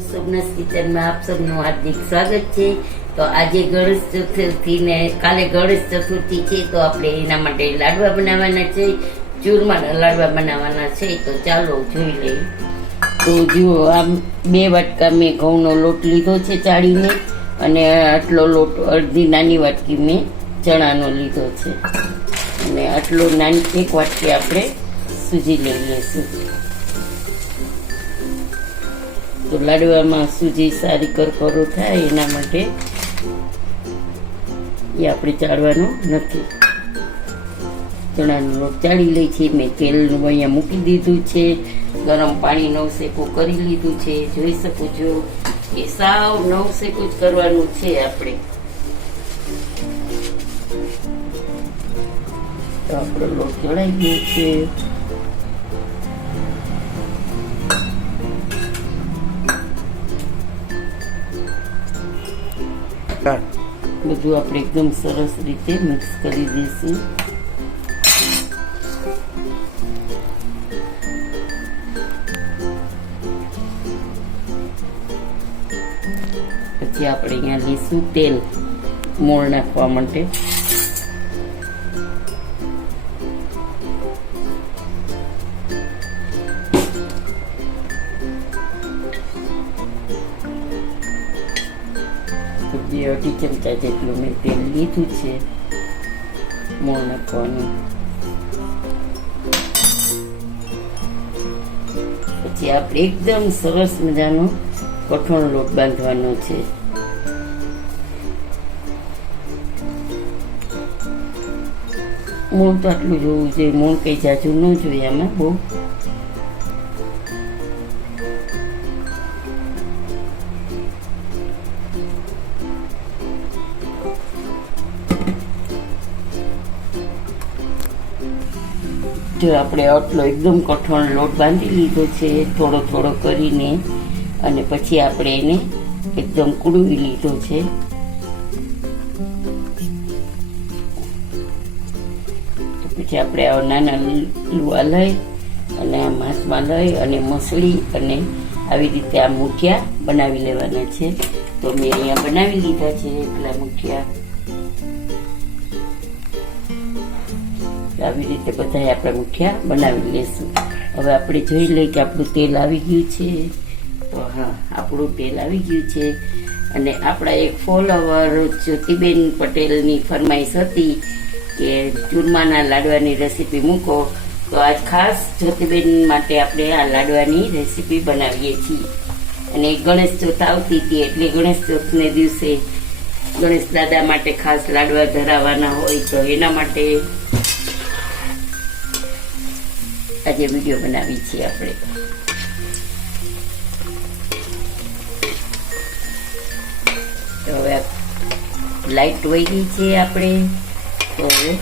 સોમનાથ કિચનમાં આપ સૌનું હાર્દિક સ્વાગત છે। તો આજે ગણેશ ચતુર્થી ને કાલે ગણેશ ચતુર્થી છે, તો આપણે એના માટે લાડવા બનાવવાના છે, ચૂરમાના લાડવા બનાવવાના છે। તો ચાલો જોઈ લઈએ। તો જુઓ, આ 2 વાટકા મેં ઘઉંનો લોટ લીધો છે ચાળીને, અને આટલો લોટ અડધી નાની વાટકી મેં ચણાનો લીધો છે, અને આટલો નાની 1 વાટકી આપણે સૂજી લઈ લઈશું। તો લાડવામાં સૂજી સારી કરકરો થાય એના માટે એ આપણે ચાળવાનું નથી। ચણાનો લોટ ચાળી લઈ છે, મેં તેલનું અહીંયા મૂકી દીધું છે, ગરમ પાણી નવસેકું કરી લીધું છે, જોઈ શકો છો કે સાવ નવસેકું જ કરવાનું છે આપણે। તો આપણો લોટ ચડાઈ ગયો છે। બધું આપણે એકદમ સરસ રીતે મિક્સ કરી દઈશું। પછી આપણે અહીંયા લઈશું તેલ મોણ નાખવા માટે। તો 2 ચમચા જેટલું મેં તેલ લીધું છે મોણ નાખવાનું। પછી આપણે એકદમ સરસ મજાનો કઠોળ લોટ બાંધવાનો છે। મોણ તો આટલું જોવું જોઈએ, મોણ કઈ જાજુ ન જોઈએ આમાં બહુ। જો આપણે આટલો એકદમ કઠણ લોટ બાંધી લીધો છે થોડો થોડો કરીને, અને પછી આપણે એને એકદમ કૂળવી લીધો છે। તો પછી આપણે આ નાના લુવા લઈ અને આ હાથમાં લઈ અને મસળી અને આવી રીતે આ મુઠિયા બનાવી લેવાના છે। તો મેં અહીંયા બનાવી લીધા છે એટલા મુઠિયા। આવી રીતે બધા આપણે મુઠિયા બનાવી લેશું। હવે આપણે જોઈ લઈએ કે આપણું તેલ આવી ગયું છે। તો હા, આપણું તેલ આવી ગયું છે, અને આપણા એક ફોલોવર જ્યોતિબેન પટેલની ફરમાઈશ હતી કે ચૂરમાના લાડવાની રેસીપી મૂકો, તો આજ ખાસ જ્યોતિબેન માટે આપણે આ લાડવાની રેસીપી બનાવીએ છીએ। અને ગણેશ ચોથ આવતી હતી, એટલે ગણેશ ચોથને દિવસે ગણેશ દાદા માટે ખાસ લાડવા ધરાવવાના હોય, તો એના માટે આજે વિડીયો બનાવી છે આપણે। તો હવે લાઈટ વહી ગઈ છે આપણે, તો હવે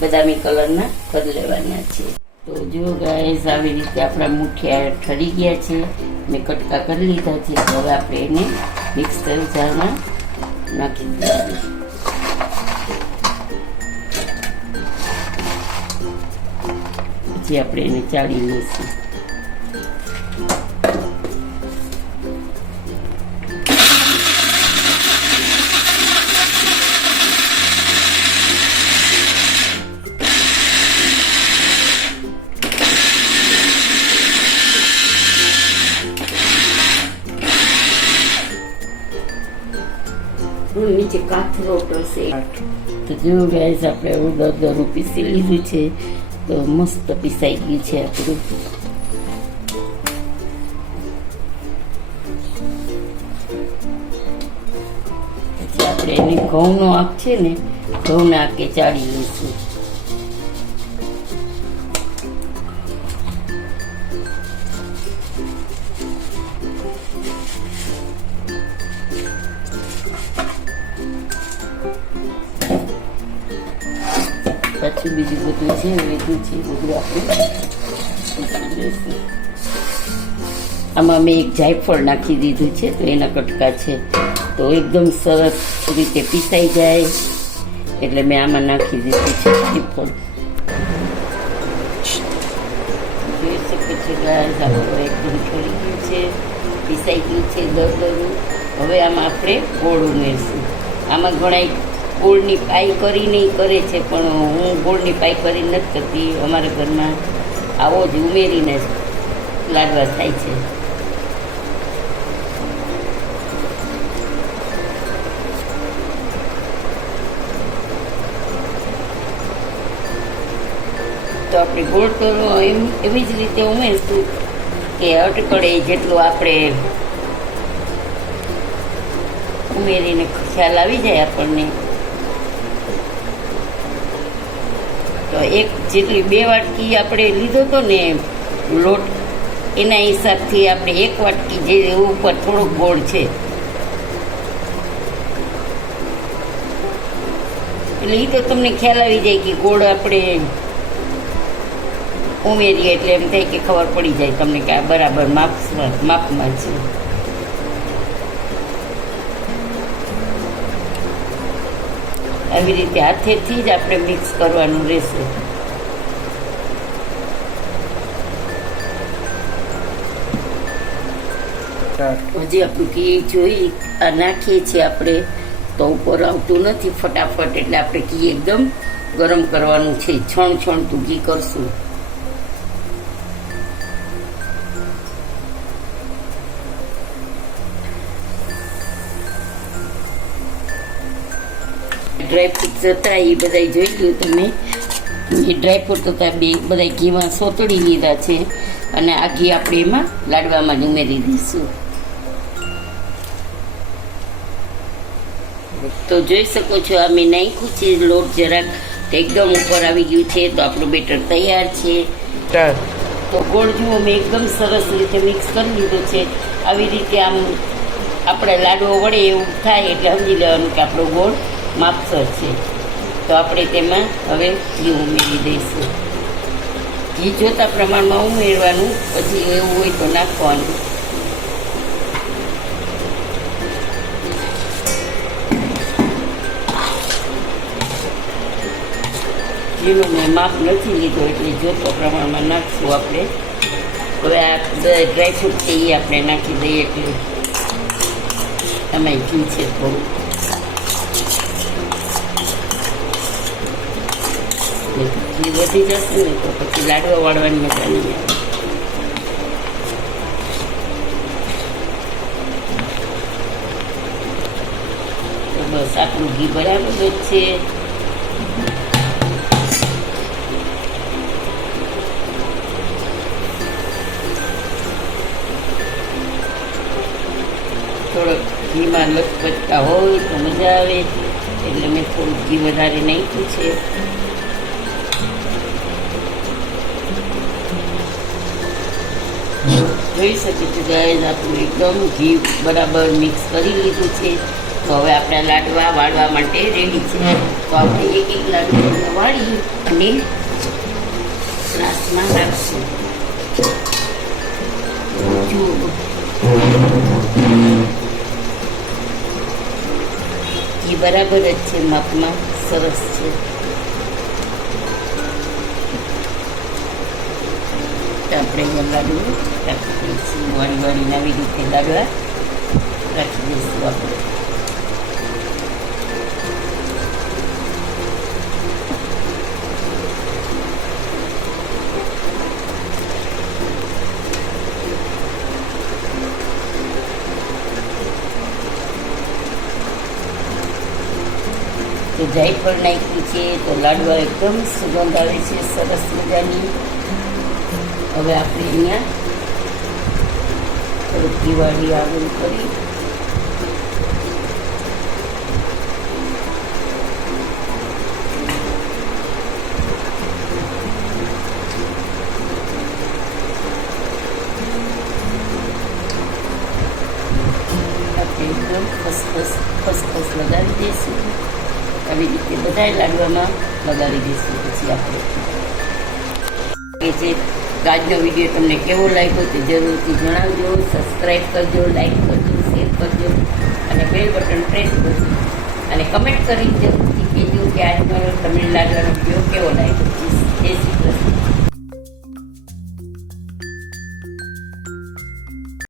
બદામી કલરના કરી લેવાના છે। તો જો ગાઈસ, આવી રીતે આપણા મુઠિયા ઠરી ગયા છે, મેં કટકા કરી લીધા છે। તો હવે આપણે એને મિક્સર જારમાં નાખી દઈશું। પછી આપણે એને ચાળી લઈશું। નીચે કાથરો પડશે। તો જો ગાઈસ, આપણે દરદરું પીસી લીધું છે, તો મસ્ત પીસાઈ ગયું છે આપણું। પછી આપણે એને ઘઉંનો આંક છે ને, ઘઉંના આંકે ચાળી લઈશું। પાછું બીજું બધું છે લીધું છે, બધું આપણે લઈશું। આમાં મેં એક જાયફળ નાખી દીધું છે, તો એના કટકા છે, તો એકદમ સરસ રીતે પીસાઈ જાય, એટલે મેં આમાં નાખી દીધું છે જાયફળ। જોઈ શકો છો ગાઈસ, આપણું એકદમ ઠરી ગયું છે। પીસાઈ ગયું છે દરદરું. હવે આમાં આપણે ગોળ ઉમેરશું. આમાં ઘણા ગોળની પાઈ કરીને કરે છે, પણ હું ગોળની પાઈ કરીને નથી કરતી. અમારા ઘરમાં આવો જ ઉમેરીને લાડવા થાય છે. તો આપણે ગોળ તો એવી જ રીતે ઉમેરશું કે અટકળે જેટલું આપણે ઉમેરીને ખ્યાલ આવી જાય આપણને. તો એક જેટલી 2 વાટકી આપણે લીધો હતો ને લોટ, એના હિસાબથી આપણે 1 વાટકી જે ઉપર થોડોક ગોળ છે એટલે એ તો તમને ખ્યાલ આવી જાય કે ગોળ આપણે ઉમેરીએ એટલે એમ થાય કે ખબર પડી જાય તમને કે આ બરાબર માપમાં છે. આવી રીતે હાથેથી જ આપણે મિક્સ કરવાનું રહેશે. હજી આપણું ઘી જોઈ આ નાખીએ છીએ આપણે તો ઉપર આવતું નથી ફટાફટ, એટલે આપણે ઘી એકદમ ગરમ કરવાનું છે. છણતું ઘી કરશું. ડ્રાયફ્રૂટ હતા એ બધા જોઈ ગયું તમે. એ ડ્રાયફ્રૂટ હતા બધા ઘીમાં સોતળી લીધા છે અને આ ઘી આપણે એમાં લાડવામાં જ ઉમેરી દઈશું. તો જોઈ શકો છો આ મેં નાખ્યું છે લોટ જરાક, તો એકદમ ઉપર આવી ગયું છે. તો આપણું બેટર તૈયાર છે. તો ગોળ જુઓ મેં એકદમ સરસ રીતે મિક્સ કરી લીધો છે. આવી રીતે આમ આપણે લાડવો વળે એવું થાય એટલે સમજી લેવાનું કે આપણો ગોળ માપસર છે. તો આપણે તેમાં હવે ઘી ઉમેરી દઈશું. ઘી જોતા પ્રમાણમાં ઉમેરવાનું, પછી એવું હોય તો નાખવાનું. ઘીનું મેં માપ નથી લીધો એટલે જોતો પ્રમાણમાં નાખશું આપણે. હવે આ ડ્રાયફ્રૂટ છે એ આપણે નાખી દઈએ એટલે એમાં ઘી છે થોડું. ઘી વધી જશે ને તો પછી લાડવા વાળવાની મજા નહીં આવે. તો બસ આપણું ઘી બરાબર જ છે. થોડોક ઘીમાં લચપચતા હોય તો મજા આવે એટલે મેં થોડુંક ઘી વધારે નાખ્યું છે. જોઈ શકીએ છીએ ગાઈઝ આપણું એકદમ ઘી બરાબર મિક્સ કરી લીધું છે. તો હવે આપણા લાડવા વાળવા માટે રેડી છે. તો આપણે એક લાડવા વાળી અને ગ્લાસમાં નાખશું. ઘી બરાબર જ છે, માપમાં સરસ છે. આપણે લાડુ રાખી દઈશું. વાળી આવી રીતે લાડવા રાખી દઈશું આપણે. તો જાયફળ નાખ્યું છે તો લાડવા એકદમ સુગંધ આવે છે સરસ મજાની. હવે આપણે અહીંયા થોડુંક દિવાળી આગળ કરી આપણે એકદમ ખસખસ લગાવી દઈશું. આવી રીતે બધા લાડવામાં લગાવી દઈશું. પછી આપણે જે આજનો વિડીયો તમને કેવો લાગ્યો તે જરૂરથી જણાવજો. સબસ્ક્રાઈબ કરજો, લાઈક કરજો, શેર કરજો અને બેલ બટન પ્રેસ કરજો અને કમેન્ટ કરી જરૂરથી કહેજો કે આજનો તમને લાડવાનો વિડીયો કેવો લાગ્યો. જય શ્રી કૃષ્ણ.